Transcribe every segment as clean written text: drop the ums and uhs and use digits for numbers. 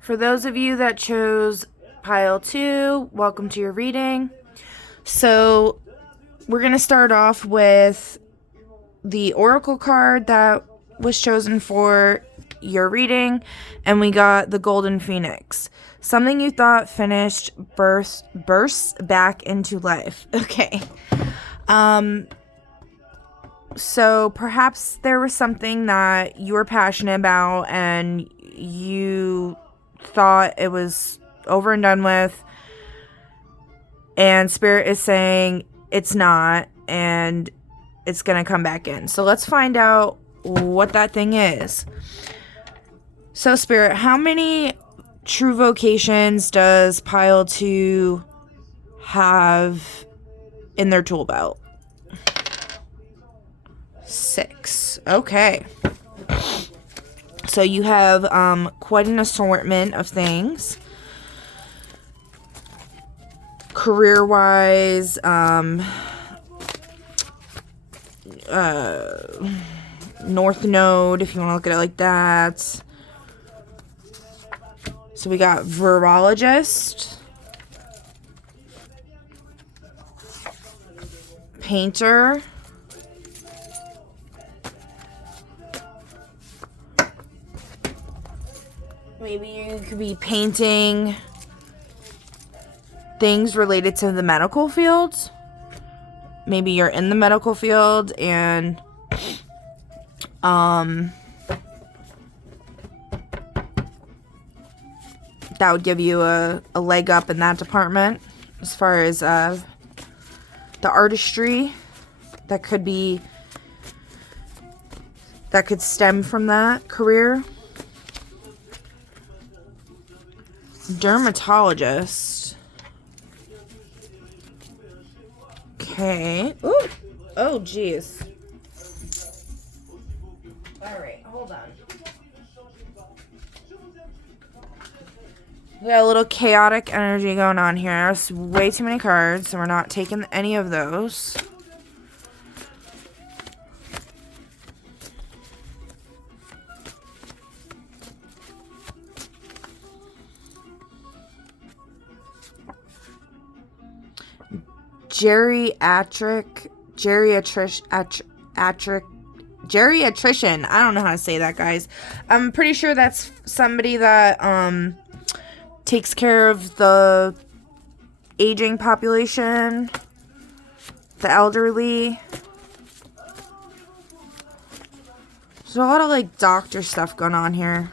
For those of you that chose pile 2, welcome to your reading. So we're going to start off with the oracle card that was chosen for your reading, and we got the Golden Phoenix. Something you thought finished bursts back into life. Okay. So perhaps there was something that you were passionate about and you thought it was over and done with, and Spirit is saying it's not, and it's gonna come back in. So let's find out what that thing is. So Spirit, how many true vocations does pile 2 have in their tool belt? 6. Okay. So you have quite an assortment of things. Career-wise, North Node, if you want to look at it like that. So we got virologist, painter, maybe you could be painting things related to the medical field. Maybe you're in the medical field and that would give you a leg up in that department as far as the artistry that could stem from that career. Dermatologist. Okay. Ooh. Oh, jeez. Alright, hold on. We got a little chaotic energy going on here. There's way too many cards, so we're not taking any of those. Geriatrician. I don't know how to say that, guys. I'm pretty sure that's somebody that takes care of the aging population, the elderly. There's a lot of like doctor stuff going on here.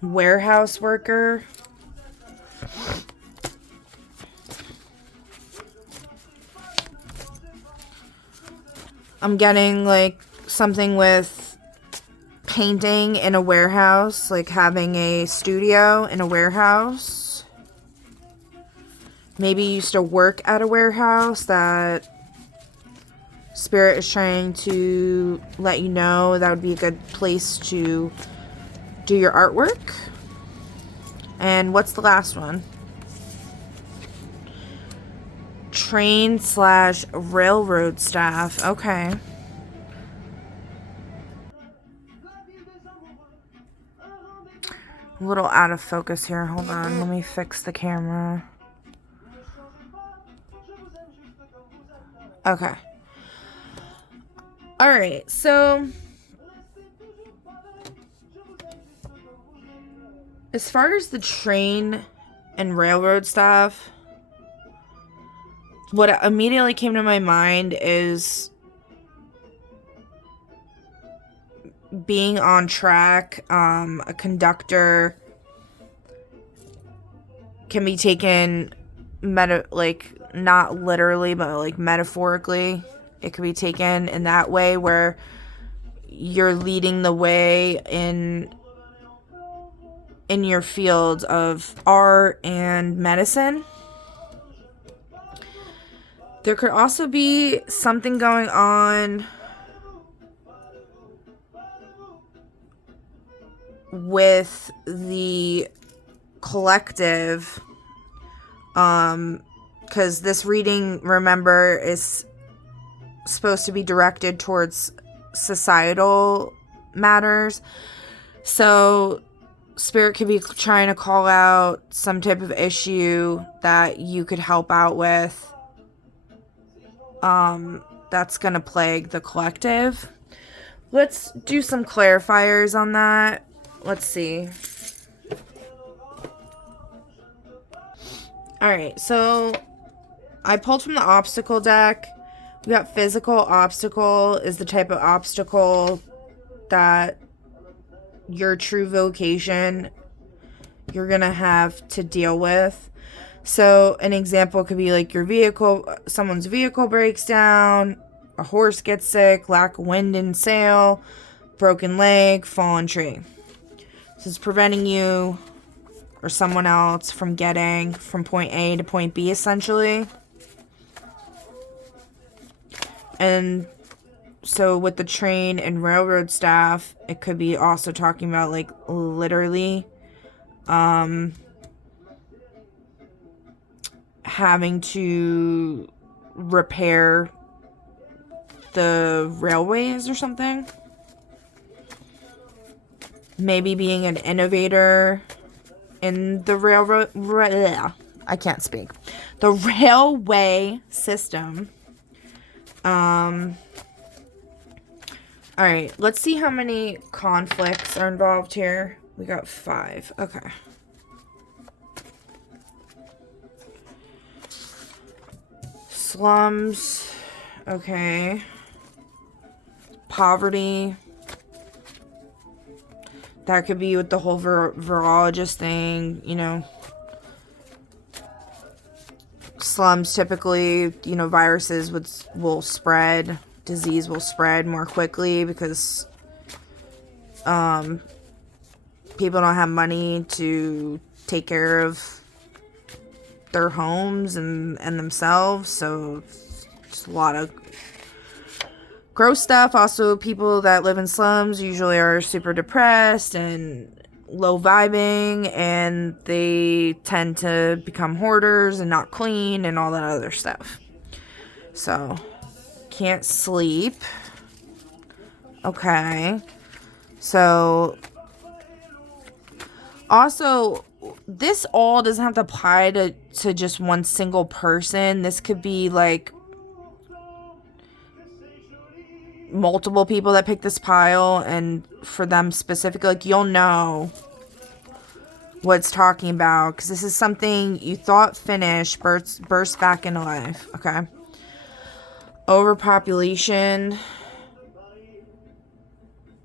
Warehouse worker. I'm getting like something with painting in a warehouse, like having a studio in a warehouse. Maybe you used to work at a warehouse that Spirit is trying to let you know that would be a good place to do your artwork. And what's the last one? Train/railroad staff. Okay. A little out of focus here. Hold on. Let me fix the camera. Okay. Alright, so as far as the train and railroad stuff, what immediately came to my mind is being on track. A conductor can be taken not literally, but like metaphorically. It could be taken in that way where you're leading the way in your field of art and medicine. There could also be something going on with the collective, because this reading, remember, is supposed to be directed towards societal matters. So Spirit could be trying to call out some type of issue that you could help out with. That's going to plague the collective. Let's do some clarifiers on that. Let's see. Alright, so I pulled from the obstacle deck. We got physical obstacle is the type of obstacle that your true vocation you're going to have to deal with. So an example could be like someone's vehicle breaks down, a horse gets sick, lack of wind and sail, broken leg, fallen tree. So it's preventing you or someone else from getting from point A to point B, essentially. And so with the train and railroad staff, it could be also talking about, like, literally having to repair the railways or something. Maybe being an innovator in the I can't speak. The railway system. Alright, let's see how many conflicts are involved here. We got 5. Okay. Slums. Okay. Poverty. That could be with the whole virologist thing, you know. Slums typically, you know, viruses will spread. Disease will spread more quickly because people don't have money to take care of their homes and themselves. So just a lot of gross stuff. Also, people that live in slums usually are super depressed and low vibing, and they tend to become hoarders and not clean and all that other stuff. So, can't sleep. Okay. So, also, this all doesn't have to apply to just one single person. This could be like multiple people that pick this pile, and for them specifically, like, you'll know what it's talking about, because this is something you thought finished, burst back into life. Okay. Overpopulation.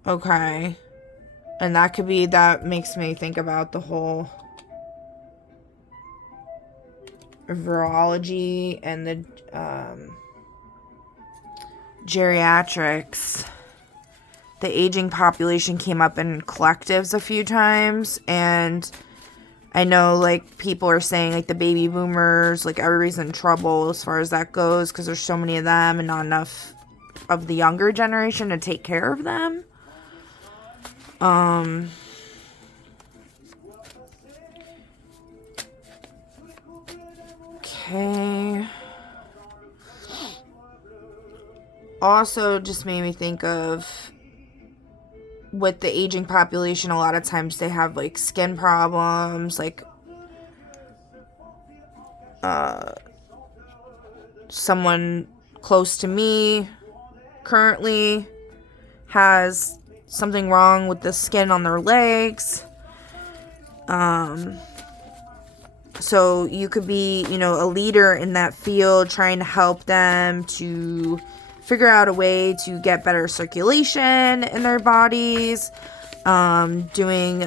Okay. And that makes me think about the whole virology and the geriatrics. The aging population came up in collectives a few times, and I know, like, people are saying, like, the baby boomers, like, everybody's in trouble as far as that goes, because there's so many of them and not enough of the younger generation to take care of them. Okay. Also just made me think of, with the aging population, a lot of times they have, like, skin problems, like, someone close to me currently has something wrong with the skin on their legs. So you could be, you know, a leader in that field, trying to help them to figure out a way to get better circulation in their bodies, doing,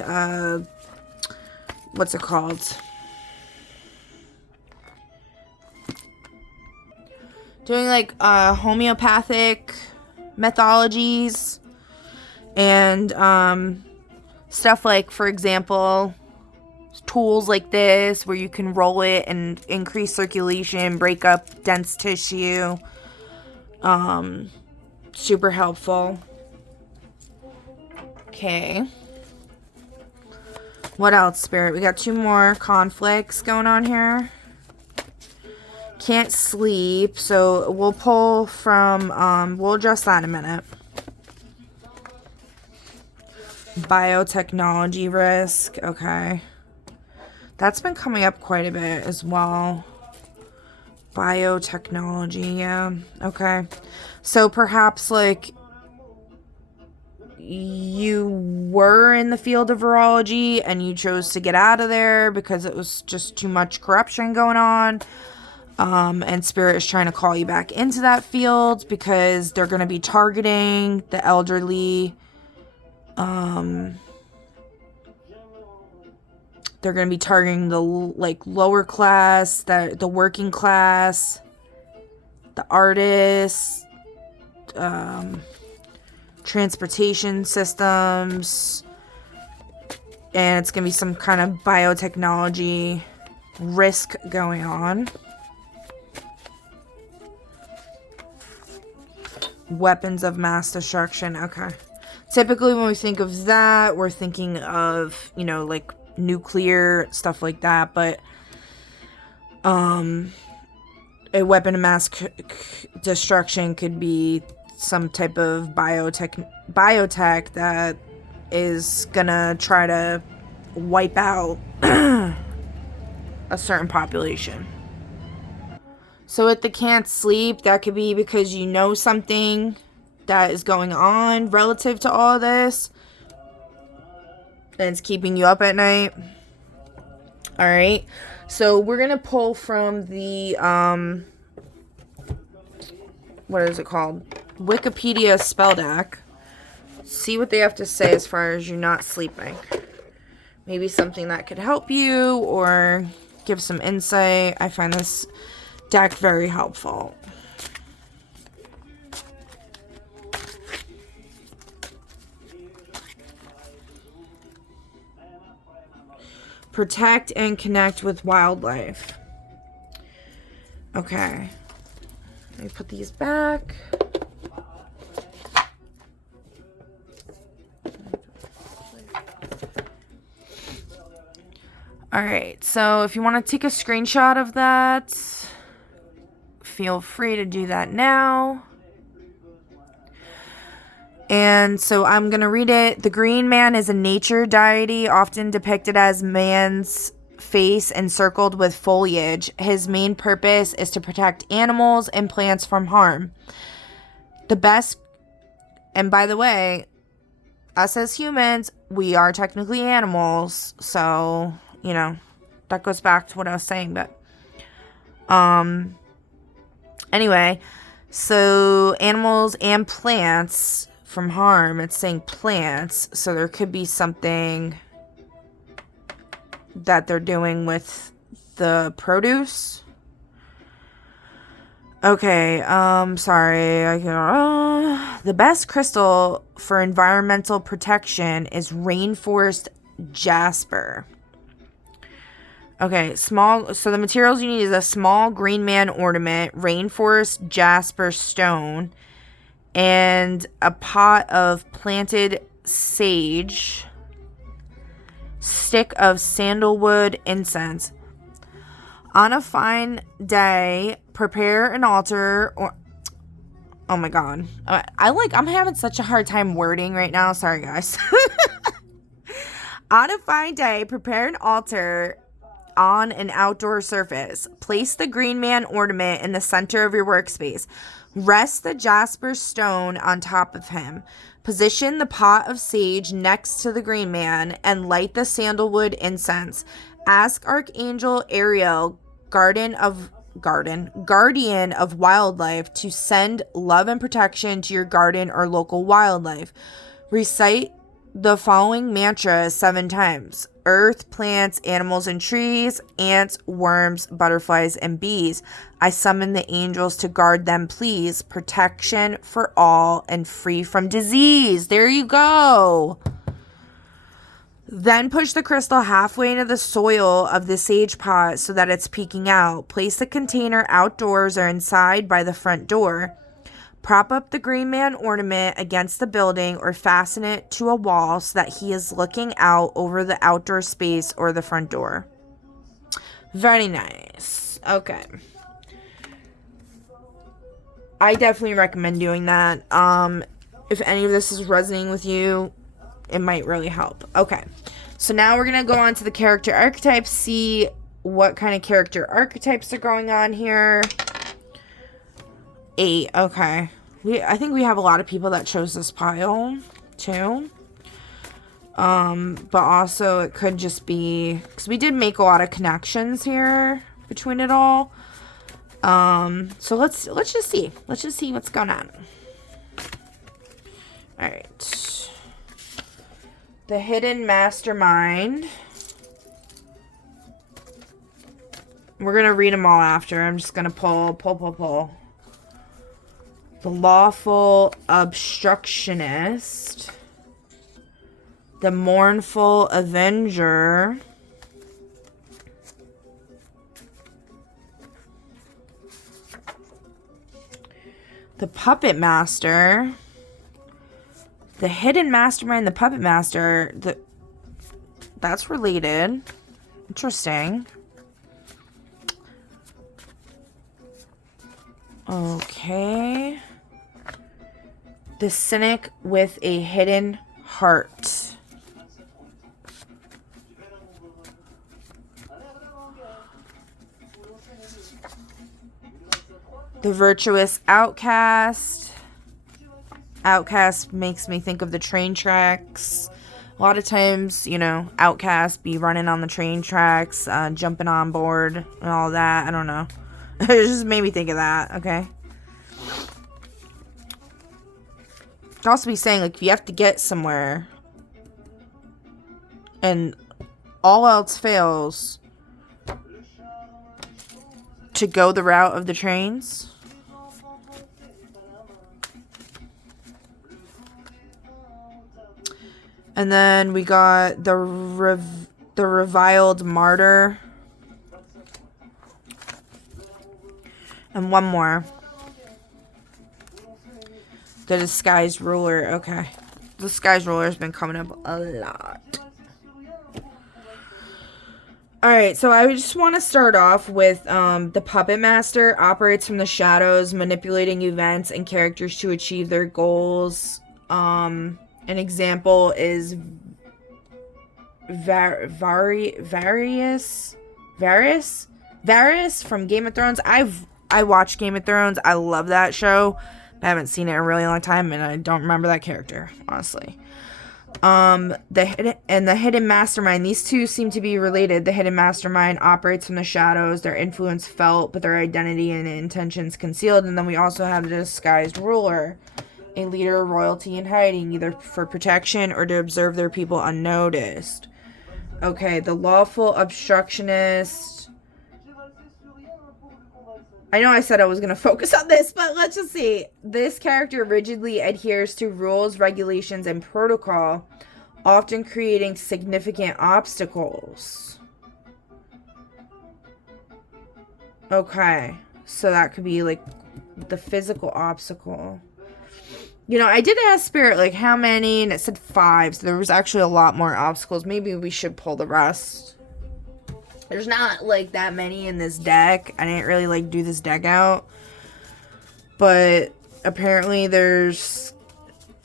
what's it called? Doing, like, homeopathic methodologies, and, stuff like, for example, tools like this, where you can roll it and increase circulation, break up dense tissue. Super helpful. Okay. What else, Spirit? We got 2 more conflicts going on here. Can't sleep, so we'll pull from, we'll address that in a minute. Biotechnology risk. Okay. That's been coming up quite a bit as well. Biotechnology, yeah. Okay. So perhaps like you were in the field of virology and you chose to get out of there because it was just too much corruption going on. And Spirit is trying to call you back into that field because they're going to be targeting the elderly. They're going to be targeting the lower class, the working class, the artists, transportation systems, and it's going to be some kind of biotechnology risk going on. Weapons of mass destruction. Okay. Typically when we think of that, we're thinking of, like nuclear stuff like that, but a weapon of mass destruction could be some type of biotech that is gonna try to wipe out a certain population. So with the can't sleep, that could be because you know something that is going on relative to all this, and it's keeping you up at night. All right. So we're going to pull from the, what is it called? Wikipedia spell deck. See what they have to say as far as you not sleeping. Maybe something that could help you or give some insight. I find this deck very helpful. Protect and connect with wildlife. Okay. Let me put these back. Alright, so if you want to take a screenshot of that, feel free to do that now. And so I'm going to read it. The green man is a nature deity, often depicted as man's face encircled with foliage. His main purpose is to protect animals and plants from harm. And by the way, us as humans, we are technically animals. So, that goes back to what I was saying. But, anyway, so animals and plants from harm. It's saying plants, so there could be something that they're doing with the produce. Okay, sorry. The best crystal for environmental protection is rainforest jasper. Okay, so the materials you need is a small green man ornament, rainforest jasper stone, and a pot of planted sage, stick of sandalwood incense. On a fine day, prepare an altar or... Oh my god. I'm having such a hard time wording right now. Sorry, guys. On a fine day, prepare an altar on an outdoor surface. Place the green man ornament in the center of your workspace. Rest the jasper stone on top of him. Position the pot of sage next to the green man and light the sandalwood incense. Ask Archangel Ariel, guardian of wildlife, to send love and protection to your garden or local wildlife. Recite the following mantra 7 times. Earth, plants, animals and trees, ants, worms, butterflies, and bees. I summon the angels to guard them, please. Protection for all and free from disease. There you go. Then push the crystal halfway into the soil of the sage pot so that it's peeking out. Place the container outdoors or inside by the front door. Prop up the green man ornament against the building or fasten it to a wall so that he is looking out over the outdoor space or the front door. Very nice. Okay. I definitely recommend doing that. If any of this is resonating with you, it might really help. Okay. So now we're going to go on to the character archetypes, see what kind of character archetypes are going on here. 8. Okay. I think we have a lot of people that chose this pile too. But also it could just be because we did make a lot of connections here between it all. So let's just see. Let's just see what's going on. All right. The hidden mastermind. We're going to read them all after. I'm just going to pull. The lawful obstructionist. The mournful avenger. The puppet master. The hidden mastermind, the puppet master. That's related. Interesting. Okay. The cynic with a hidden heart. The virtuous outcast. Outcast makes me think of the train tracks. A lot of times, you know, outcasts be running on the train tracks, jumping on board and all that. I don't know. It just made me think of that, okay? Could also be saying, like, if you have to get somewhere and all else fails, to go the route of the trains. And then we got the reviled martyr. And one more. The disguised ruler. Okay. The disguised ruler has been coming up a lot. Alright, so I just want to start off with the puppet master operates from the shadows, manipulating events and characters to achieve their goals. An example is Varys from Game of Thrones. I watched Game of Thrones. I love that show. I haven't seen it in a really long time, and I don't remember that character, honestly. The hidden mastermind. These two seem to be related. The hidden mastermind operates from the shadows, their influence felt, but their identity and intentions concealed. And then we also have the disguised ruler, a leader of royalty in hiding, either for protection or to observe their people unnoticed. Okay, the lawful obstructionist. I know I said I was going to focus on this, but let's just see. This character rigidly adheres to rules, regulations, and protocol, often creating significant obstacles. Okay, so that could be like the physical obstacle. You know, I did ask Spirit, like, how many, and it said 5, so there was actually a lot more obstacles. Maybe we should pull the rest. There's not, like, that many in this deck. I didn't really, like, do this deck out. But apparently there's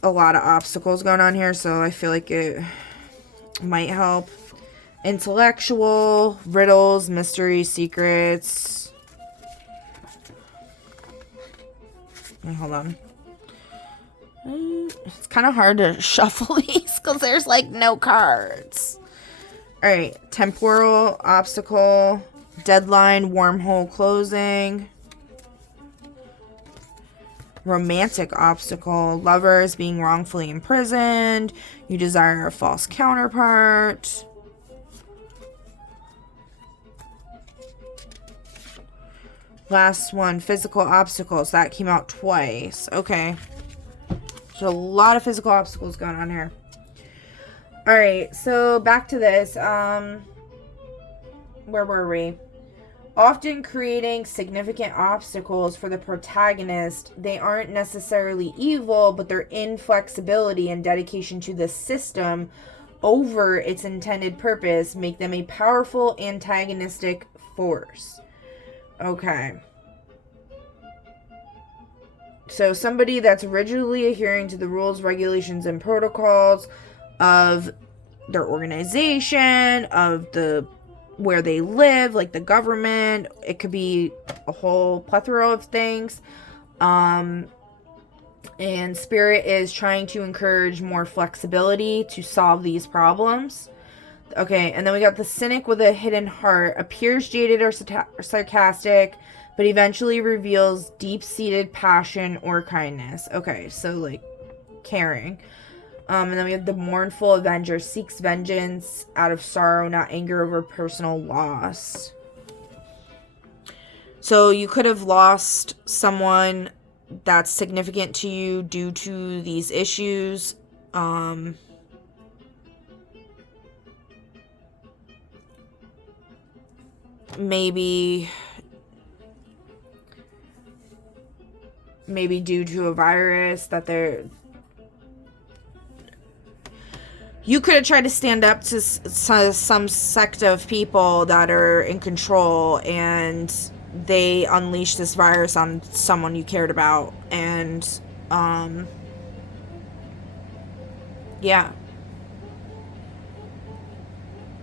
a lot of obstacles going on here, so I feel like it might help. Intellectual, riddles, mystery, secrets. Wait, hold on. It's kind of hard to shuffle these because there's, like, no cards. Alright, temporal obstacle, deadline, wormhole closing, romantic obstacle, lovers being wrongfully imprisoned, you desire a false counterpart, last one, physical obstacles, that came out twice. Okay, so a lot of physical obstacles going on here. Alright, so back to this. Where were we? Often creating significant obstacles for the protagonist. They aren't necessarily evil, but their inflexibility and dedication to the system over its intended purpose make them a powerful antagonistic force. Okay. So somebody that's rigidly adhering to the rules, regulations, and protocols, of their organization, of the where they live, like the government. It could be a whole plethora of things. And Spirit is trying to encourage more flexibility to solve these problems. Okay, and then we got the Cynic with a hidden heart. Appears jaded or sarcastic, but eventually reveals deep-seated passion or kindness. Okay, so like caring. And then we have the Mournful Avenger. Seeks vengeance out of sorrow, not anger over personal loss. So you could have lost someone that's significant to you due to these issues. Maybe due to a virus that you could have tried to stand up to some sect of people that are in control, and they unleashed this virus on someone you cared about. And yeah,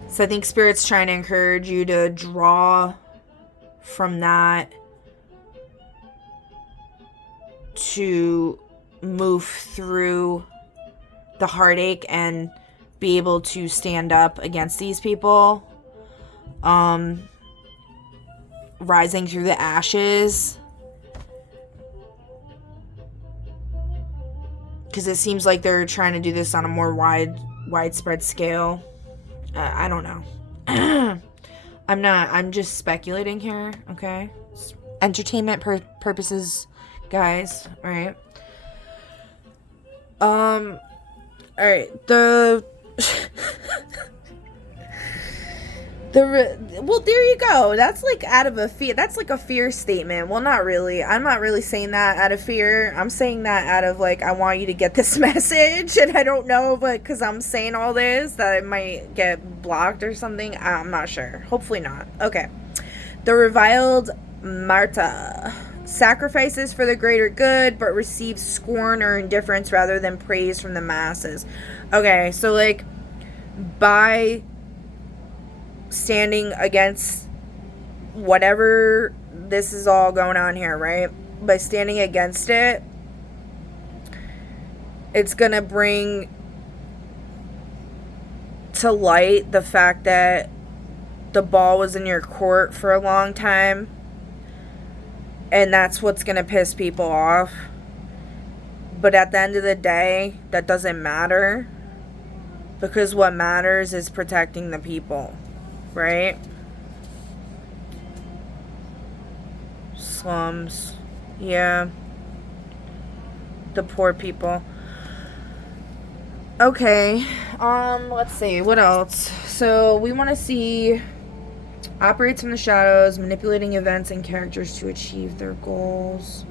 so I think Spirit's trying to encourage you to draw from that to move through the heartache and be able to stand up against these people. Rising through the ashes. Because it seems like they're trying to do this on a more widespread scale. I don't know. I'm just speculating here, okay? It's entertainment purposes, guys, alright? Alright, well, there you go. That's like out of a fear. That's like a fear statement. Well, not really. I'm not really saying that out of fear. I'm saying that out of like, I want you to get this message, and I don't know, but because I'm saying all this, that it might get blocked or something. I'm not sure. Hopefully not. Okay. The Reviled Marta sacrifices for the greater good, but receives scorn or indifference rather than praise from the masses. Okay, so like, by standing against whatever this is all going on here, right? By standing against it, it's gonna bring to light the fact that the ball was in your court for a long time, and that's what's gonna piss people off. But at the end of the day, that doesn't matter, because what matters is protecting the people. Right? Slums. Yeah. The poor people. Okay. Let's see. What else? So, we want to see operates from the shadows, manipulating events and characters to achieve their goals.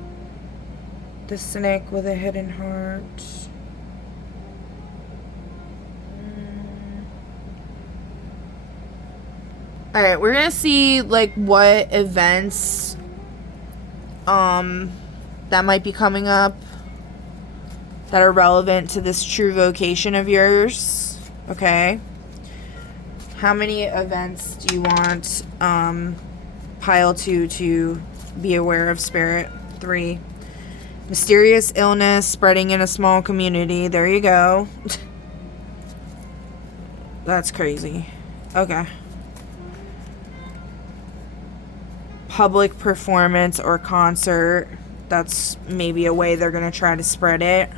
The Cynic with a hidden heart. Alright, we're gonna see like what events that might be coming up that are relevant to this true vocation of yours. Okay. How many events do you want pile 2 to be aware of, Spirit? 3. Mysterious illness spreading in a small community. There you go. That's crazy. Okay. Public performance or concert. That's maybe a way they're going to try to spread it.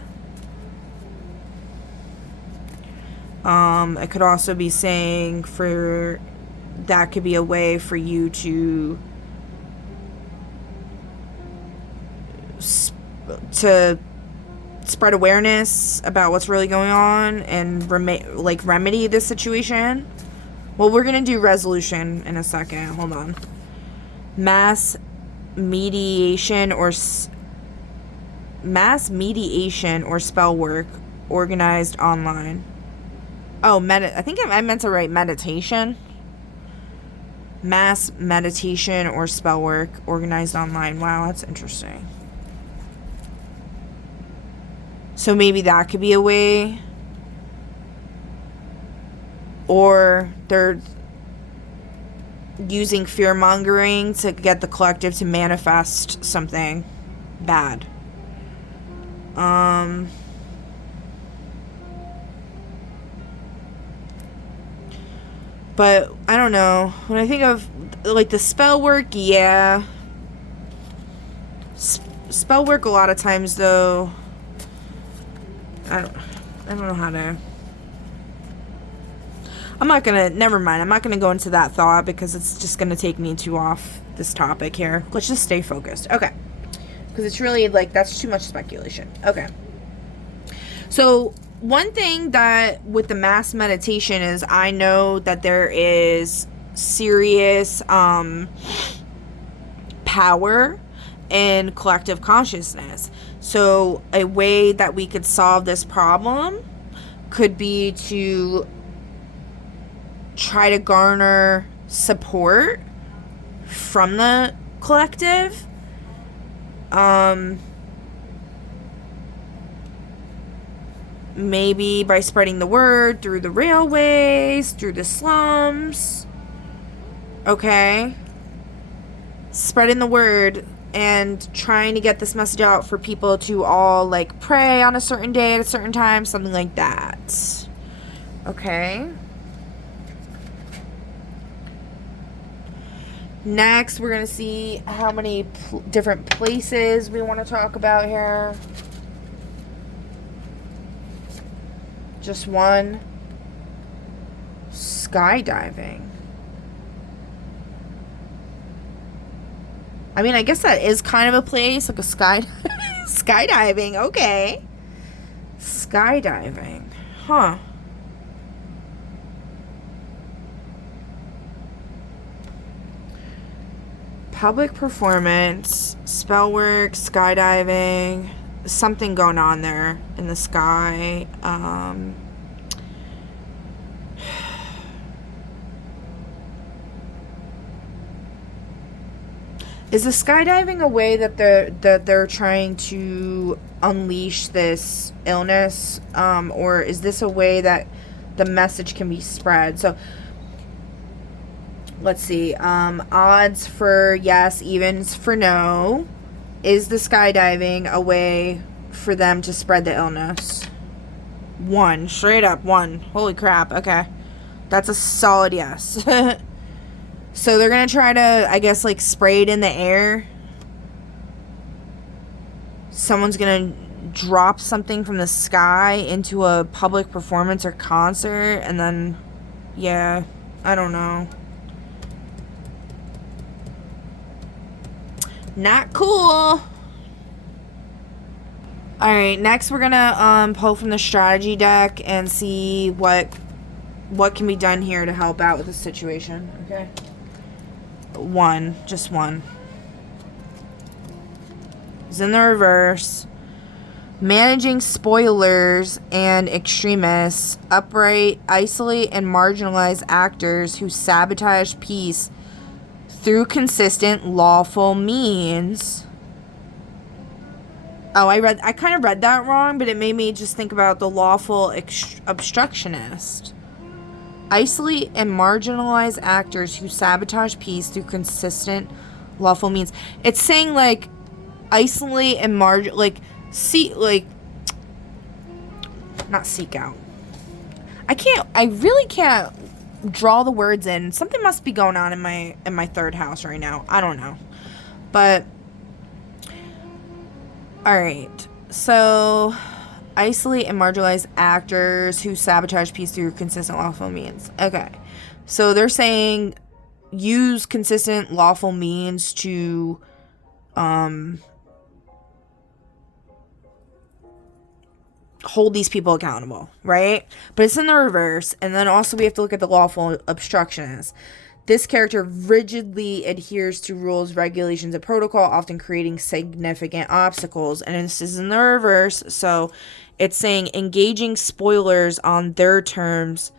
It could also be saying that could be a way for you to spread awareness about what's really going on and remedy this situation. Well, we're going to do resolution in a second. Hold on. Mass mediation or spell work organized online. Oh, I think I meant to write meditation. Mass meditation or spell work organized online. Wow, that's interesting. So maybe that could be a way or they're using fear-mongering to get the collective to manifest something bad. But I don't know. When I think of like the spell work, yeah. Spell work a lot of times though. I don't know how to. Never mind. I'm not gonna go into that thought because it's just gonna take me too off this topic here. Let's just stay focused. Okay. Because it's really like, that's too much speculation. Okay. So one thing that with the mass meditation is I know that there is serious power in collective consciousness. So a way that we could solve this problem could be to try to garner support from the collective. Maybe by spreading the word through the railways, through the slums. Okay. Spreading the word and trying to get this message out for people to all like pray on a certain day at a certain time, something like that. Okay. Next, we're going to see how many different places we want to talk about here. Just one. Skydiving. I mean, I guess that is kind of a place, like a skydiving. Okay. Skydiving. Huh. Public performance, spell work, skydiving, something going on there in the sky. Is the skydiving a way that they're trying to unleash this illness, or is this a way that the message can be spread? So let's see. Odds for yes, evens for no. Is the skydiving a way for them to spread the illness? 1. Straight up 1. Holy crap. Okay. That's a solid yes. So they're going to try to, I guess, like spray it in the air. Someone's going to drop something from the sky into a public performance or concert. And then, yeah, I don't know. Not cool. Alright, next we're gonna pull from the strategy deck and see what can be done here to help out with the situation. Okay. 1. Just 1. It's in the reverse. Managing spoilers and extremists, upright, isolate, and marginalize actors who sabotage peace through consistent lawful means. Oh, I kind of read that wrong, but it made me just think about the lawful obstructionist. Isolate and marginalize actors who sabotage peace through consistent lawful means. It's saying like isolate and not seek out. I really can't draw the words in. Something must be going on in my third house right now. I don't know. But alright. So isolate and marginalize actors who sabotage peace through consistent lawful means. Okay. So they're saying use consistent lawful means to hold these people accountable, right? But it's in the reverse. And then also we have to look at the lawful obstructionist. This character rigidly adheres to rules, regulations, and protocol, often creating significant obstacles. And this is in the reverse. So it's saying engaging spoilers on their terms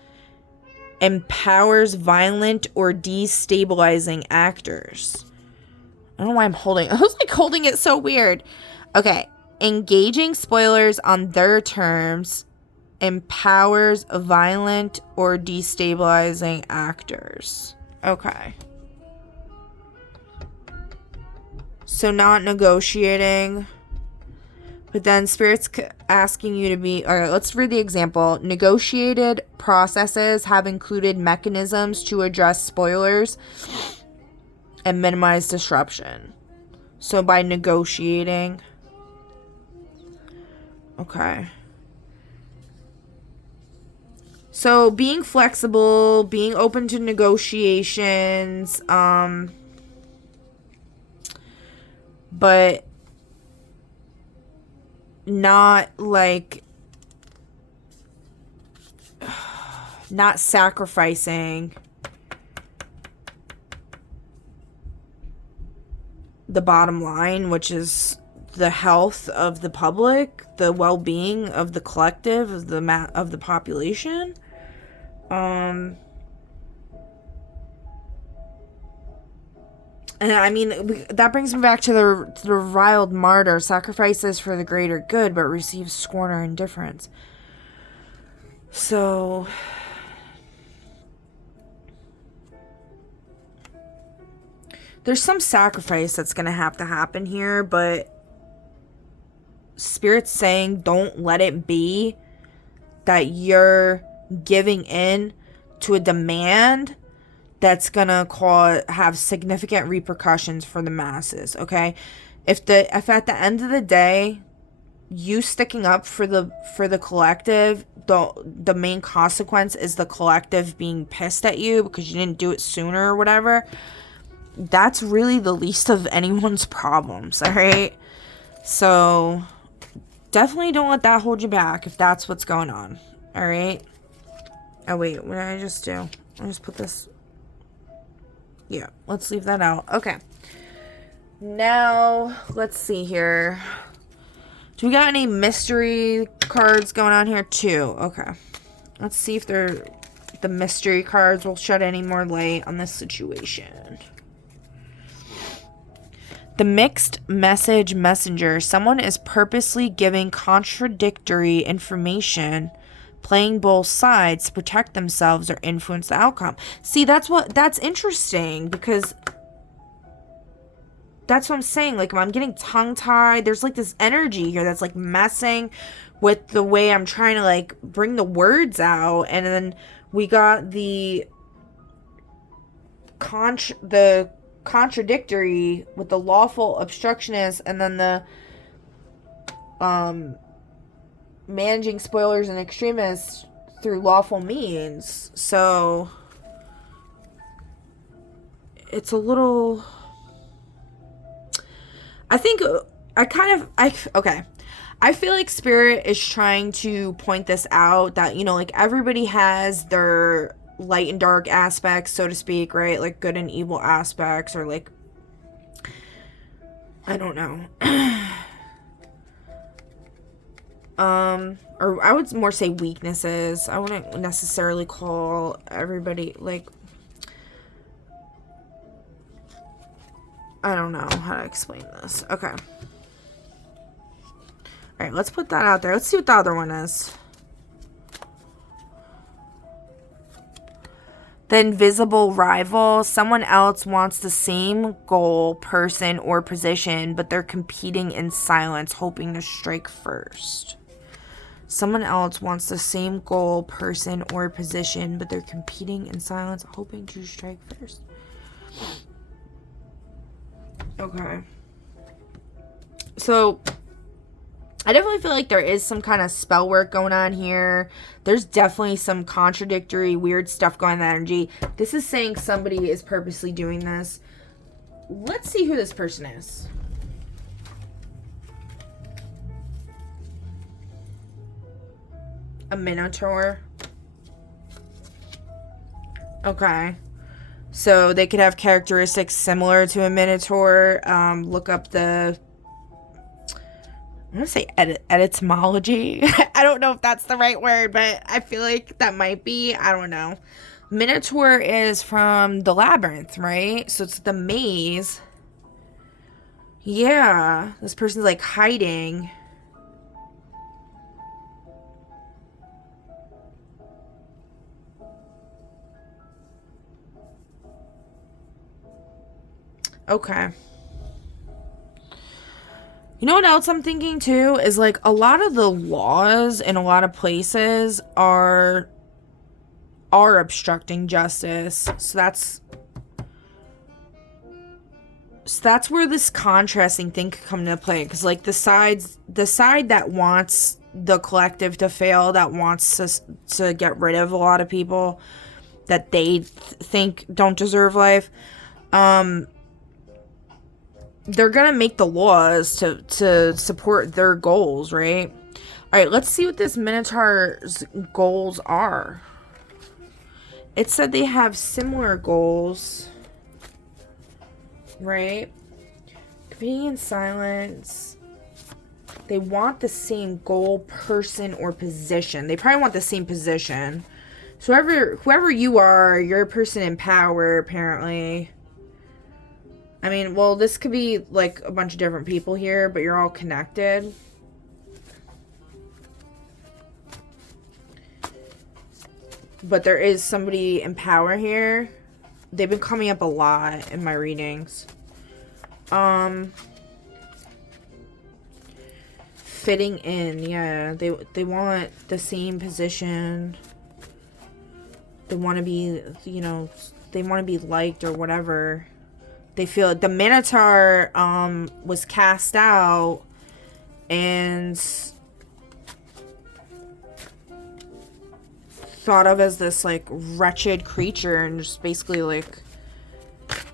empowers violent or destabilizing actors. I don't know why I'm holding. I was like holding it so weird. Okay. Engaging spoilers on their terms empowers violent or destabilizing actors. Okay. So not negotiating. But then Spirit's asking you to be... All right, let's read the example. Negotiated processes have included mechanisms to address spoilers and minimize disruption. So by negotiating... Okay. So being flexible, being open to negotiations, but not like not sacrificing the bottom line, which is the health of the public, the well-being of the collective, of the population. And I mean, that brings me back to the reviled martyr, sacrifices for the greater good, but receives scorn or indifference. So, there's some sacrifice that's going to happen here, but Spirit's saying don't let it be that you're giving in to a demand that's gonna have significant repercussions for the masses. Okay, if at the end of the day you sticking up for the collective, the main consequence is the collective being pissed at you because you didn't do it sooner or whatever, that's really the least of anyone's problems. All right, so definitely don't let that hold you back if that's what's going on. All right. Oh, wait. What did I just do? I just put this... Yeah, let's leave that out. Okay. Now, let's see here. Do we got any mystery cards going on here, too? Okay. Let's see if the mystery cards will shed any more light on this situation. The mixed message messenger. Someone is purposely giving contradictory information, playing both sides to protect themselves or influence the outcome. See, that's interesting, because that's what I'm saying. Like, I'm getting tongue-tied. There's like this energy here that's like messing with the way I'm trying to like bring the words out. And then we got the contradictory with the lawful obstructionist, and then the managing spoilers and extremists through lawful means. So it's a little... I think okay. I feel like Spirit is trying to point this out, that, you know, like, everybody has their light and dark aspects, so to speak, right? Like, good and evil aspects, or like, I don't know. Or I would more say weaknesses. I wouldn't necessarily call everybody, like, I don't know how to explain this. Okay. Alright, let's put that out there. Let's see what the other one is. The invisible rival. Someone else wants the same goal, person, or position, but they're competing in silence, hoping to strike first. Someone else wants the same goal, person, or position, but they're competing in silence, hoping to strike first. Okay. So, I definitely feel like there is some kind of spell work going on here. There's definitely some contradictory, weird stuff going on in that energy. This is saying somebody is purposely doing this. Let's see who this person is. A Minotaur. Okay. So they could have characteristics similar to a Minotaur. Look up the... I'm going to say etymology. I don't know if that's the right word, but I feel like that might be. I don't know. Minotaur is from the Labyrinth, right? So it's the maze. Yeah. This person's like hiding. Okay. You know what else I'm thinking too is like a lot of the laws in a lot of places are obstructing justice. So that's where this contrasting thing could come into play, because like the side that wants the collective to fail, that wants to get rid of a lot of people that they think don't deserve life, they're gonna make the laws to support their goals, right? All right, let's see what this Minotaur's goals are. It said they have similar goals, right? Convenient silence. They want the same goal, person, or position. They probably want the same position. So whoever you are, you're a person in power, apparently. I mean, well, this could be like a bunch of different people here, but you're all connected. But there is somebody in power here. They've been coming up a lot in my readings. Fitting in, yeah. They want the same position. They want to be, they want to be liked or whatever. They feel the Minotaur was cast out and thought of as this like wretched creature and just basically like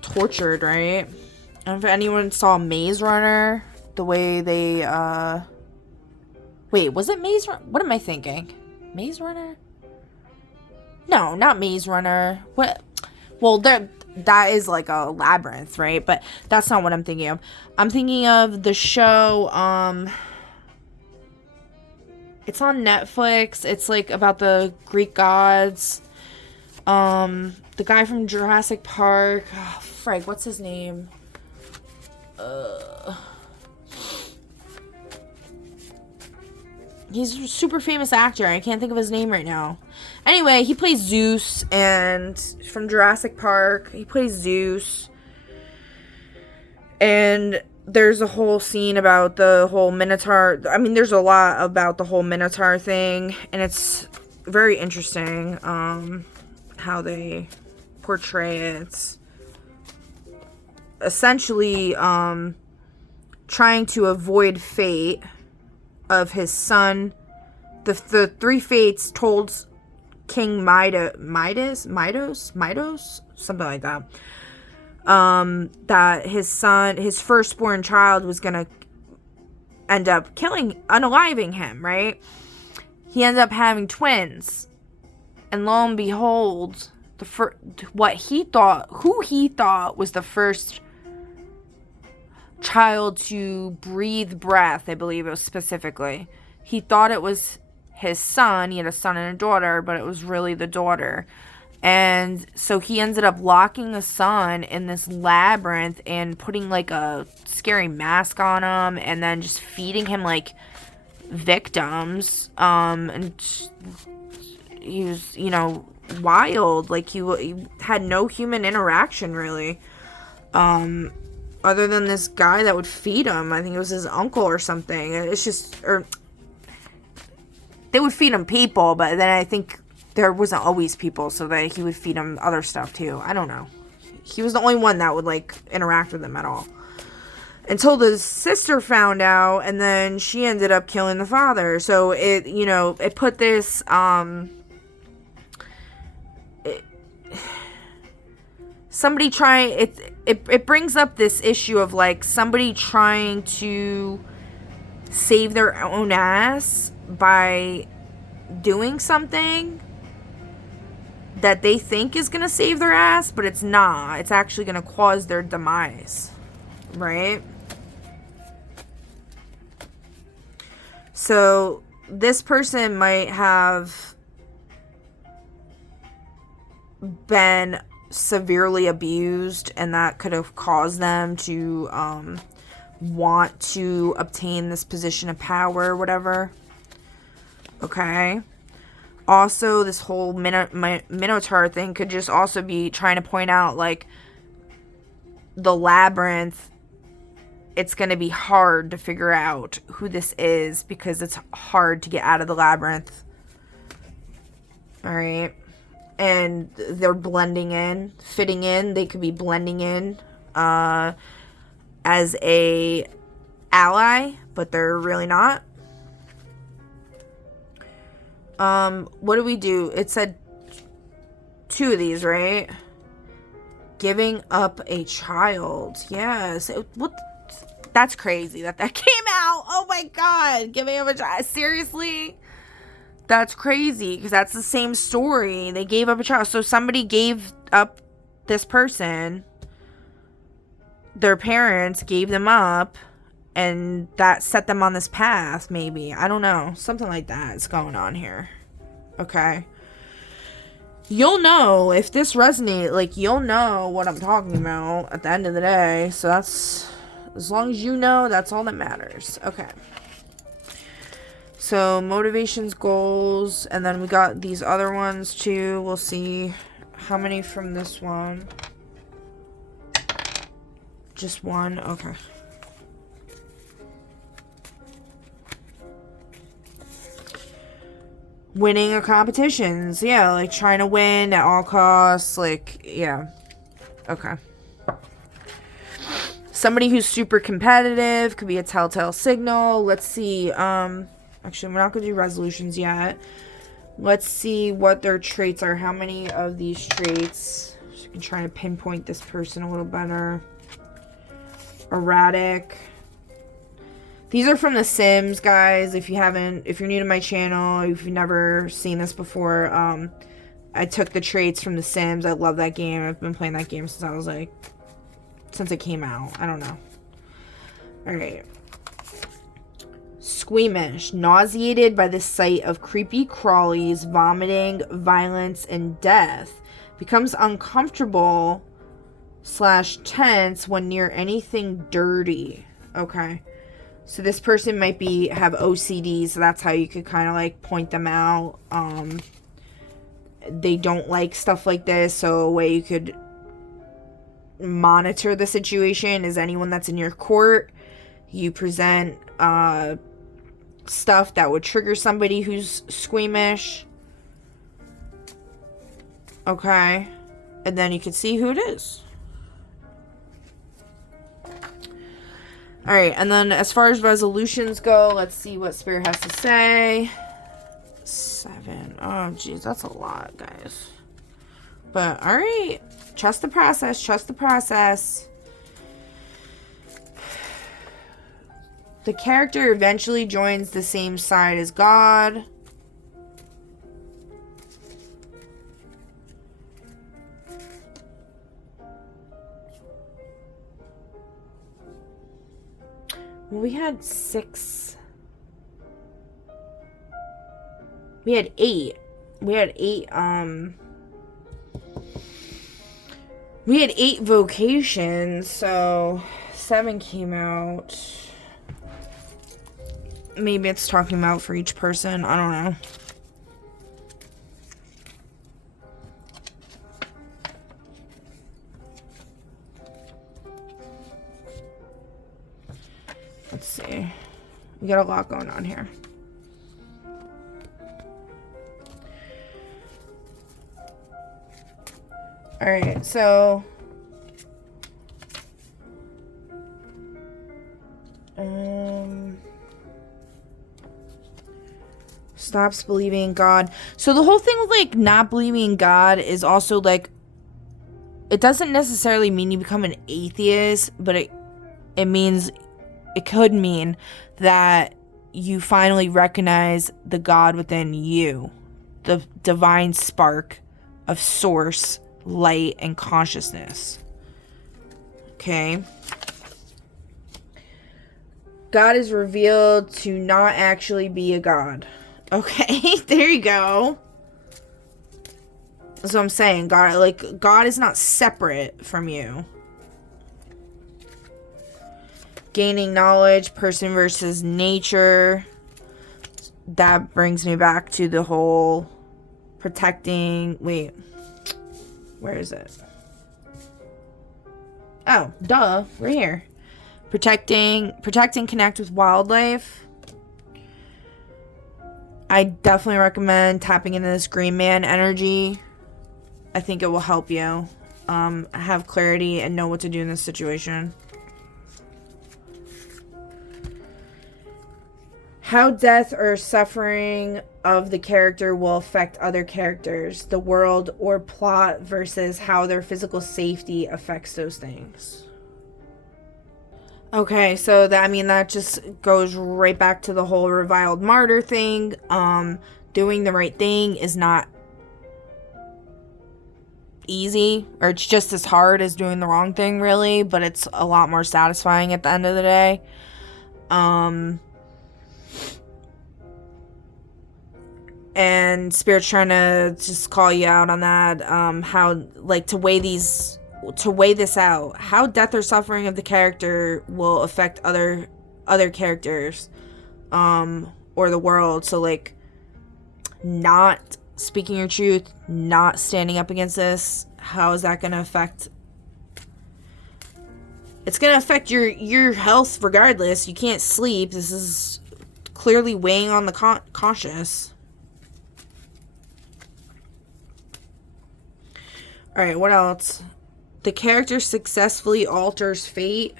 tortured, right? I don't know if anyone saw Maze Runner, the way they wait, was it Maze Runner? What am I thinking? Maze Runner? No, not Maze Runner. What? Well, that is like a labyrinth, right? But that's not what I'm thinking of. I'm thinking of the show, it's on Netflix. It's like about the Greek gods. The guy from Jurassic Park. Oh, Frank, what's his name? He's a super famous actor. I can't think of his name right now. Anyway, he plays Zeus, and from Jurassic Park, he plays Zeus. And there's a whole scene about the whole Minotaur. I mean, there's a lot about the whole Minotaur thing, and it's very interesting how they portray it. Essentially, trying to avoid fate of his son. The three fates told King Midos, something like that. That his firstborn child was gonna end up unaliving him, right? He ended up having twins, and lo and behold, who he thought was the first child to breathe breath, I believe it was specifically. He thought it was his son. He had a son and a daughter, but it was really the daughter. And so he ended up locking the son in this labyrinth and putting like a scary mask on him, and then just feeding him like victims. And he was, wild. Like he had no human interaction really. Other than this guy that would feed him. I think it was his uncle or something. It's just, or they would feed him people, but then I think there wasn't always people, so that he would feed him other stuff too. I don't know. He was the only one that would like interact with him at all. Until the sister found out, and then she ended up killing the father. So it put this somebody trying it brings up this issue of like somebody trying to save their own ass by doing something that they think is going to save their ass, but it's not. It's actually going to cause their demise, right? So this person might have been severely abused, and that could have caused them to want to obtain this position of power or whatever. Okay. Also, this whole Minotaur thing could just also be trying to point out, like, the labyrinth, it's going to be hard to figure out who this is because it's hard to get out of the labyrinth. All right. And they're blending in, fitting in. They could be blending in as a ally, but they're really not. What do we do? It said 2 of these, right? Giving up a child. Yes. That's crazy that came out. Oh my God. Giving up a child. Seriously? That's crazy because that's the same story. They gave up a child. So somebody gave up this person. Their parents gave them up. And that set them on this path, maybe. I don't know. Something like that is going on here. Okay. You'll know if this resonates. Like, you'll know what I'm talking about at the end of the day. So that's... As long as you know, that's all that matters. Okay. So, motivations, goals. And then we got these other ones, too. We'll see how many from this one. Just one? Okay. Winning a competitions. Yeah, like trying to win at all costs. Like, yeah. Okay. Somebody who's super competitive could be a telltale signal. Let's see. Actually, we're not going to do resolutions yet. Let's see what their traits are. How many of these traits? So you can try to pinpoint this person a little better. Erratic. These are from The Sims, guys. If you're new to my channel, if you've never seen this before, I took the traits from The Sims. I love that game. I've been playing that game since it came out. I don't know. Alright. Squeamish. Nauseated by the sight of creepy crawlies, vomiting, violence, and death. Becomes uncomfortable / tense when near anything dirty. Okay. So this person might have OCD, so that's how you could kind of like point them out. They don't like stuff like this, so a way you could monitor the situation is anyone that's in your court, you present stuff that would trigger somebody who's squeamish. Okay. And then you can see who it is. Alright, and then as far as resolutions go, let's see what Spirit has to say. 7. Oh, jeez, that's a lot, guys. But, alright. Trust the process. Trust the process. The character eventually joins the same side as God. Well, we had 6. We had 8. We had 8, we had 8 vocations, so 7 came out. Maybe it's talking about for each person. I don't know. Let's see. We got a lot going on here. Alright, so stops believing in God. So the whole thing with like not believing in God is also like, it doesn't necessarily mean you become an atheist, but it means, it could mean that you finally recognize the God within you, the divine spark of source, light, and consciousness. Okay. God is revealed to not actually be a God. Okay, there you go. That's what I'm saying. God is not separate from you. Gaining knowledge, person versus nature. That brings me back to the whole protecting. Wait, where is it? Oh, duh. We're here. Protecting, connect with wildlife. I definitely recommend tapping into this green man energy. I think it will help you have clarity and know what to do in this situation. How death or suffering of the character will affect other characters, the world, or plot versus how their physical safety affects those things. Okay, so that just goes right back to the whole reviled martyr thing. Doing the right thing is not easy, or it's just as hard as doing the wrong thing, really, but it's a lot more satisfying at the end of the day. And Spirit's trying to just call you out on that, how, like, to weigh this out, how death or suffering of the character will affect other characters, or the world. So, like, not speaking your truth, not standing up against this, how is that going to affect? It's going to affect your health regardless. You can't sleep. This is clearly weighing on the conscious. Alright, what else? The character successfully alters fate.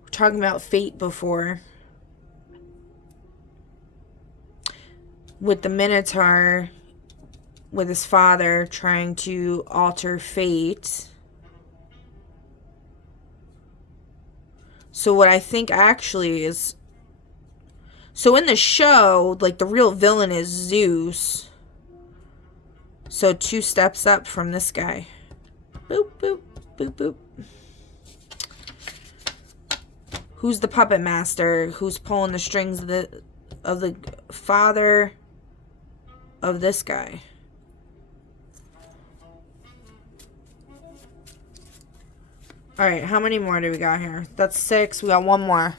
We're talking about fate before. With the Minotaur, with his father trying to alter fate. So what I think actually is... So in the show, like, the real villain is Zeus. So 2 steps up from this guy. Boop, boop, boop, boop. Who's the puppet master? Who's pulling the strings of the father of this guy? Alright, how many more do we got here? That's 6. We got 1 more.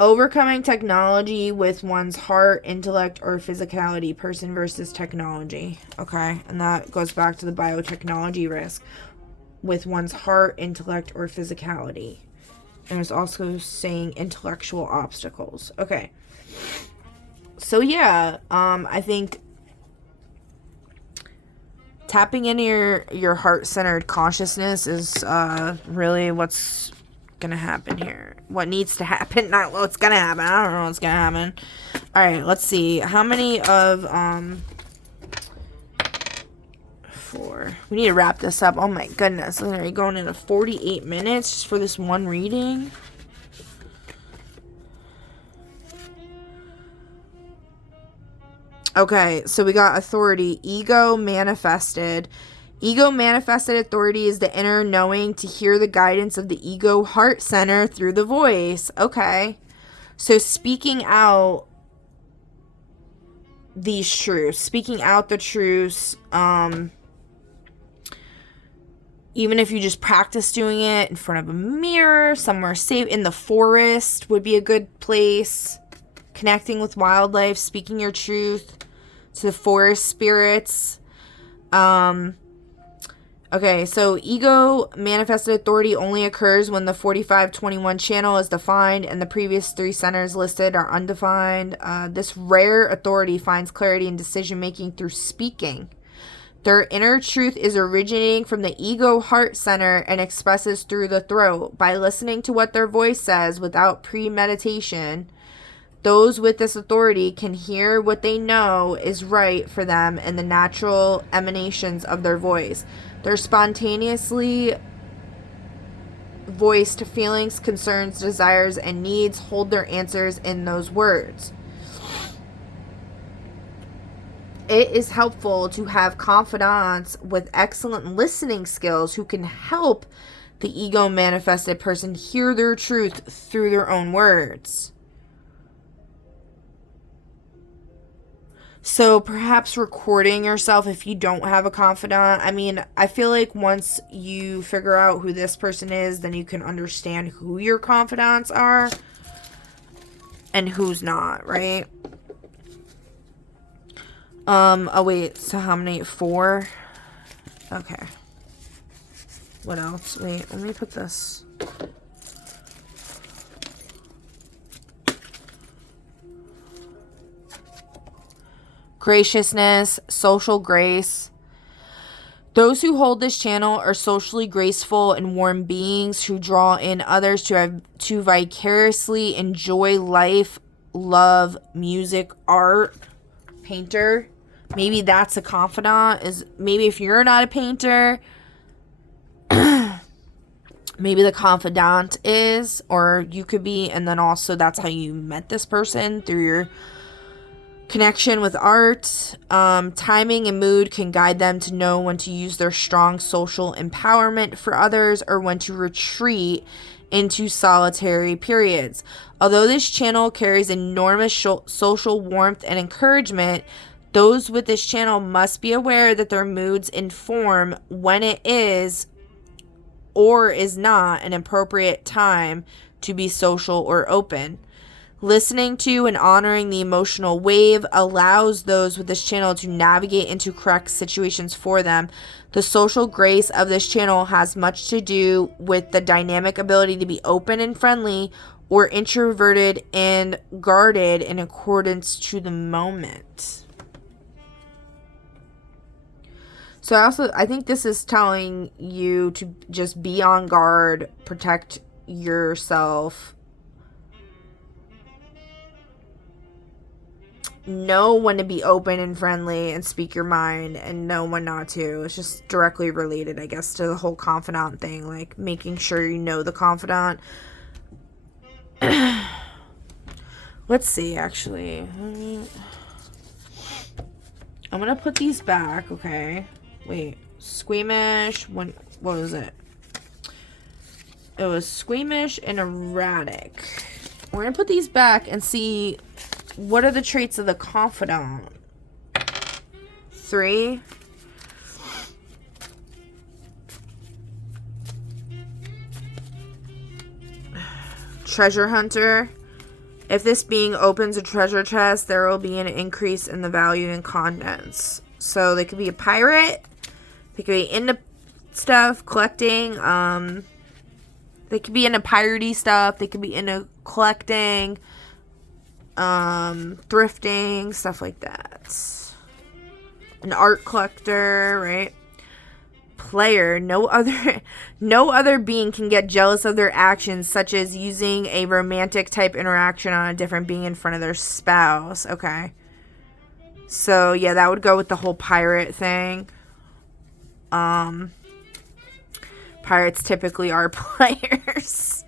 Overcoming technology with one's heart, intellect, or physicality. Person versus technology. Okay, and that goes back to the biotechnology risk. With one's heart, intellect, or physicality. And it's also saying intellectual obstacles. Okay. So yeah, I think tapping into your heart-centered consciousness is really what's gonna happen here. What needs to happen, not what's gonna happen. I don't know what's gonna happen. Alright, let's see. How many of 4. We need to wrap this up. Oh my goodness. Are we going into 48 minutes just for this one reading? Okay, so we got authority. Ego manifested. Ego manifested authority is the inner knowing to hear the guidance of the ego heart center through the voice. Okay. So speaking out these truths. Speaking out the truths. Even if you just practice doing it in front of a mirror, somewhere safe, in the forest would be a good place. Connecting with wildlife, speaking your truth to the forest spirits. Okay, so ego manifested authority only occurs when the 4521 channel is defined and the previous 3 centers listed are undefined. This rare authority finds clarity in decision making through speaking. Their inner truth is originating from the ego heart center and expresses through the throat. By listening to what their voice says without premeditation, those with this authority can hear what they know is right for them in the natural emanations of their voice. Their spontaneously voiced feelings, concerns, desires, and needs hold their answers in those words. It is helpful to have confidants with excellent listening skills who can help the ego manifested person hear their truth through their own words. So perhaps recording yourself if you don't have a confidant. I mean, I feel like once you figure out who this person is, then you can understand who your confidants are and who's not, right? Oh wait, so how many? 4? Okay. What else? Wait, let me put this. Graciousness, social grace. Those who hold this channel are socially graceful and warm beings who draw in others to vicariously enjoy life, love, music, art. Painter. Maybe that's a confidant. Maybe if you're not a painter, maybe the confidant is, or you could be, and then also that's how you met this person, through your connection with art. Timing and mood can guide them to know when to use their strong social empowerment for others or when to retreat into solitary periods. Although this channel carries enormous social warmth and encouragement, those with this channel must be aware that their moods inform when it is or is not an appropriate time to be social or open. Listening to and honoring the emotional wave allows those with this channel to navigate into correct situations for them. The social grace of this channel has much to do with the dynamic ability to be open and friendly, or introverted and guarded in accordance to the moment. So I think this is telling you to just be on guard, protect yourself, know when to be open and friendly and speak your mind, and know when not to. It's just directly related, I guess, to the whole confidant thing, like making sure you know the confidant. Let's see, actually. I'm gonna put these back, okay? Wait, squeamish, what was it? It was squeamish and erratic. We're gonna put these back and see what are the traits of the confidant. 3. Treasure hunter. If this being opens a treasure chest, there will be an increase in the value and contents. So they could be a pirate. They could be into stuff, collecting. They could be into piratey stuff. They could be into collecting, thrifting, stuff like that. An art collector, right? Player. No other being can get jealous of their actions, such as using a romantic type interaction on a different being in front of their spouse. Okay. So, yeah, that would go with the whole pirate thing. Pirates typically are players.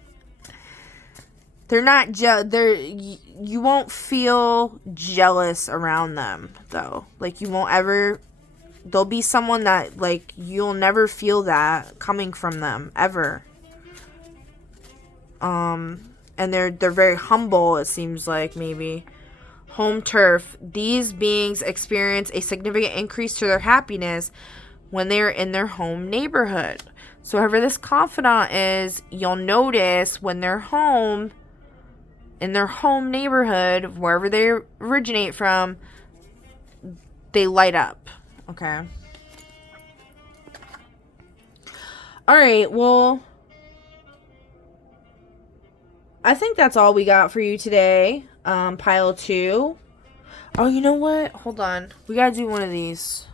They're not you won't feel jealous around them, though. Like, you won't ever, there'll be someone that, like, you'll never feel that coming from them, ever. And they're very humble, it seems like, maybe. Home turf. These beings experience a significant increase to their happiness when they are in their home neighborhood. So whoever this confidant is, you'll notice when they're home, in their home neighborhood, wherever they originate from, they light up. Okay. Alright, well, I think that's all we got for you today. Pile 2. Oh, you know what? Hold on. We gotta do one of these.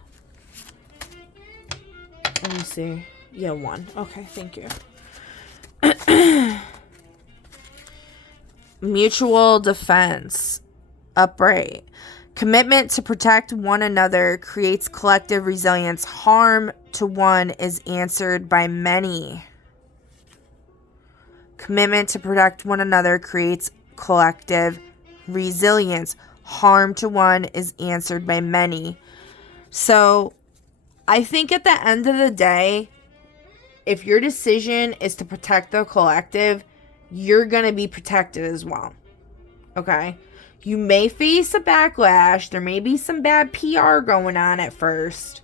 Let me see. Yeah, 1. Okay, thank you. Mutual defense. Upright. Commitment to protect one another creates collective resilience. Harm to one is answered by many. Commitment to protect one another creates collective resilience. Harm to one is answered by many. So, I think at the end of the day, if your decision is to protect the collective, you're going to be protected as well. Okay? You may face a backlash. There may be some bad PR going on at first.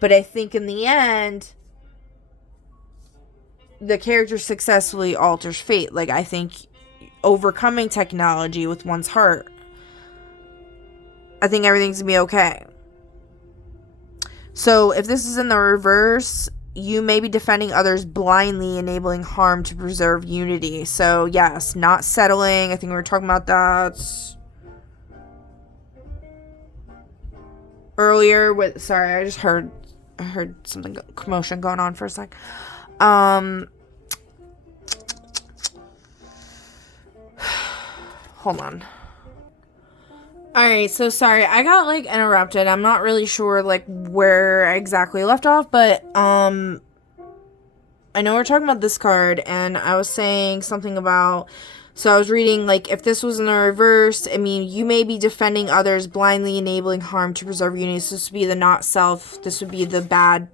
But I think in the end, the character successfully alters fate. Like, I think overcoming technology with one's heart, I think everything's going to be okay. So, if this is in the reverse, you may be defending others blindly, enabling harm to preserve unity. So, yes, not settling. I think we were talking about that earlier with, sorry, I just heard something, commotion going on for a sec. Hold on. Alright, so sorry, I got, like, interrupted. I'm not really sure, like, where I exactly left off, but, I know we're talking about this card, and I was saying something about, so I was reading, like, if this was in the reverse, I mean, you may be defending others, blindly enabling harm to preserve unity. So this would be the not self, this would be the bad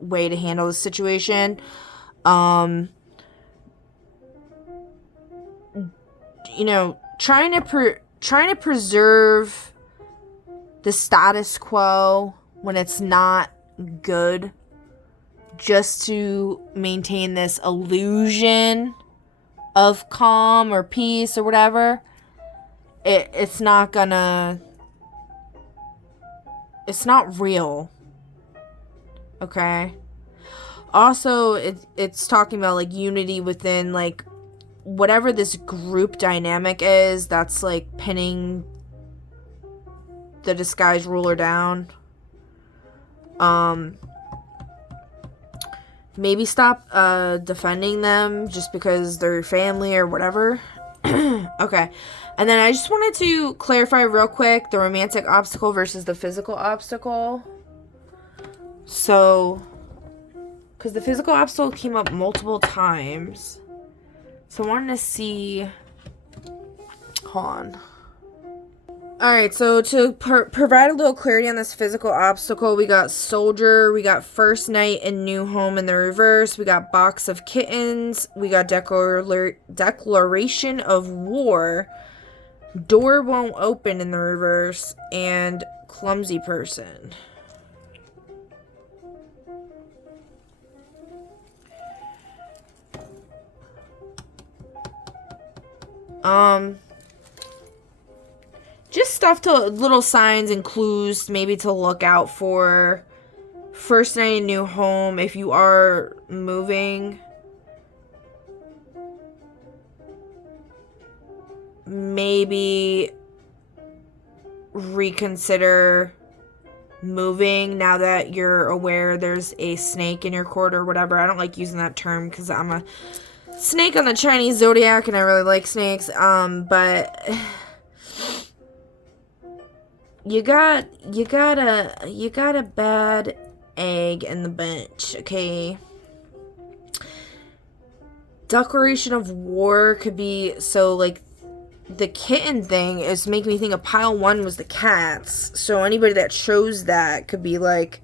way to handle the situation. You know, trying to preserve the status quo when it's not good, just to maintain this illusion of calm or peace or whatever, it's not real. Okay? Also, it's talking about, like, unity within, like, whatever this group dynamic is that's, like, pinning the disguised ruler down. Maybe stop defending them just because they're family or whatever. Okay. And then I just wanted to clarify real quick the romantic obstacle versus the physical obstacle. So, because the physical obstacle came up multiple times. So I wanted to see. Hold on. Alright, so to provide a little clarity on this physical obstacle, we got soldier, we got first night in new home in the reverse, we got box of kittens, we got declaration of war, door won't open in the reverse, and clumsy person. Just stuff to, little signs and clues maybe to look out for. First night in new home, if you are moving, maybe reconsider moving now that you're aware there's a snake in your court or whatever. I don't like using that term because I'm a snake on the Chinese zodiac and I really like snakes, but you got a bad egg in the bunch, okay? Declaration of war could be, so, like, the kitten thing is making me think of pile 1 was the cats. So anybody that chose that could be, like,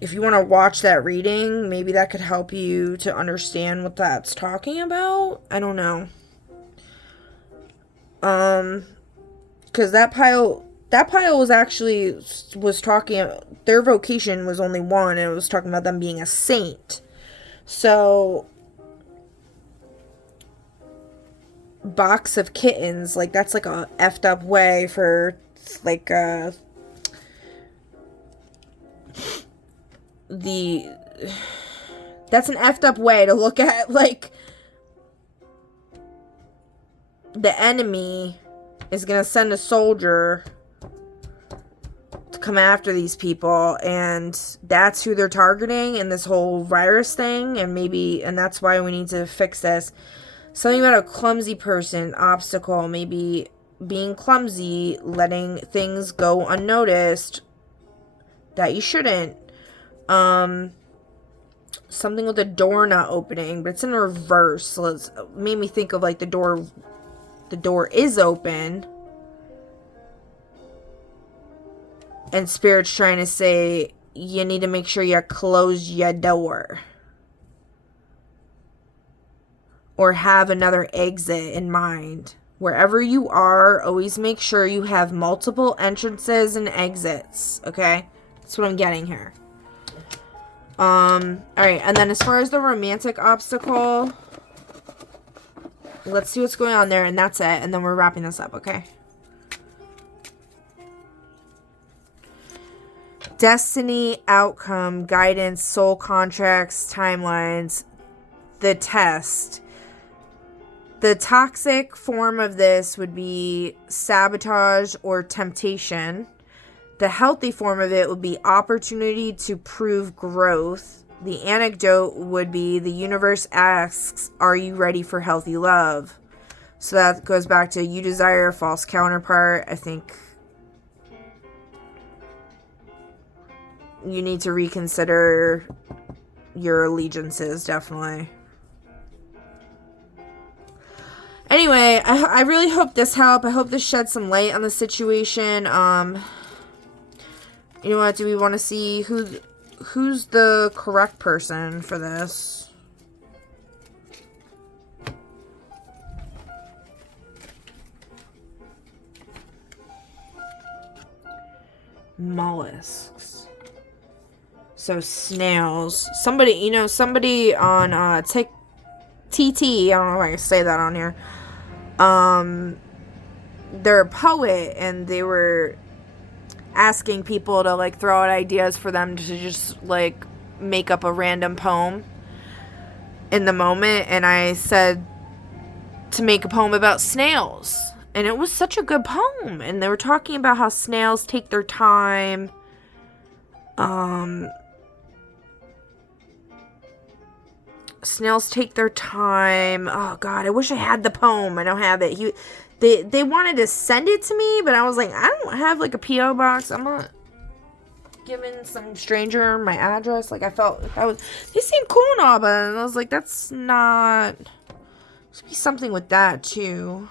if you want to watch that reading, maybe that could help you to understand what that's talking about. I don't know. Because that pile was actually, was talking, their vocation was only 1, and it was talking about them being a saint. So, box of kittens, like, that's like a effed up way for, like, that's an effed up way to look at, like, the enemy is gonna send a soldier to come after these people, and that's who they're targeting in this whole virus thing, and that's why we need to fix this. Something about a clumsy person, obstacle, maybe being clumsy, letting things go unnoticed that you shouldn't. Something with the door not opening, but it's in reverse, so it made me think of, like, the door is open, and Spirit's trying to say you need to make sure you close your door, or have another exit in mind. Wherever you are, always make sure you have multiple entrances and exits, okay? That's what I'm getting here. Alright, and then as far as the romantic obstacle, let's see what's going on there, and that's it, and then we're wrapping this up, okay? destiny, outcome, guidance, soul contracts, timelines, the test. The toxic form of this would be sabotage or temptation. The healthy form of it would be opportunity to prove growth. The anecdote would be the universe asks, are you ready for healthy love? So that goes back to you desire a false counterpart. I think you need to reconsider your allegiances, definitely. Anyway, I really hope this helped. I hope this shed some light on the situation. You know what? Do we want to see who's the correct person for this? Mollusks. So snails. Somebody on TT, I don't know if I can say that on here. They're a poet, and they were asking people to like throw out ideas for them to just like make up a random poem in the moment, and I said to make a poem about snails, and it was such a good poem, and they were talking about how snails take their time. Snails take their time. Oh God, I wish I had the poem. I don't have it. They wanted to send it to me, but I was like, I don't have like a P.O. box. I'm not giving some stranger my address. Like I felt they seemed cool and all, but I was like, that's not. There's be something with that too.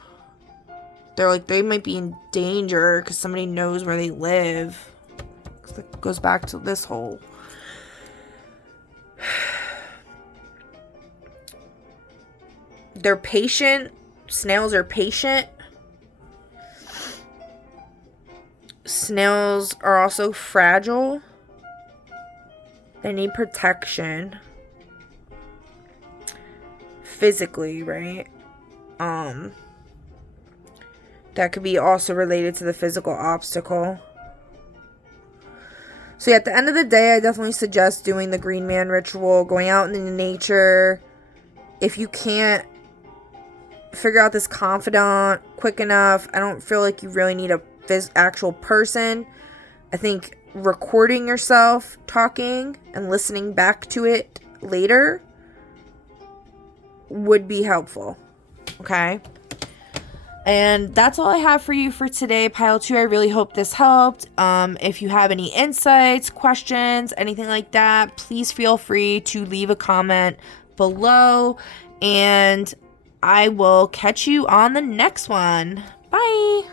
They're like, they might be in danger because somebody knows where they live. That goes back to this whole. They're patient. Snails are patient. Snails are also fragile. They need protection. Physically, right? That could be also related to the physical obstacle. So yeah, at the end of the day, I definitely suggest doing the Green Man ritual, going out in nature. If you can't figure out this confidant quick enough, I don't feel like you really need a actual person. I think recording yourself talking and listening back to it later would be helpful. Okay? And that's all I have for you for today, Pile 2. I really hope this helped. If you have any insights, questions, anything like that, please feel free to leave a comment below. And I will catch you on the next one. Bye.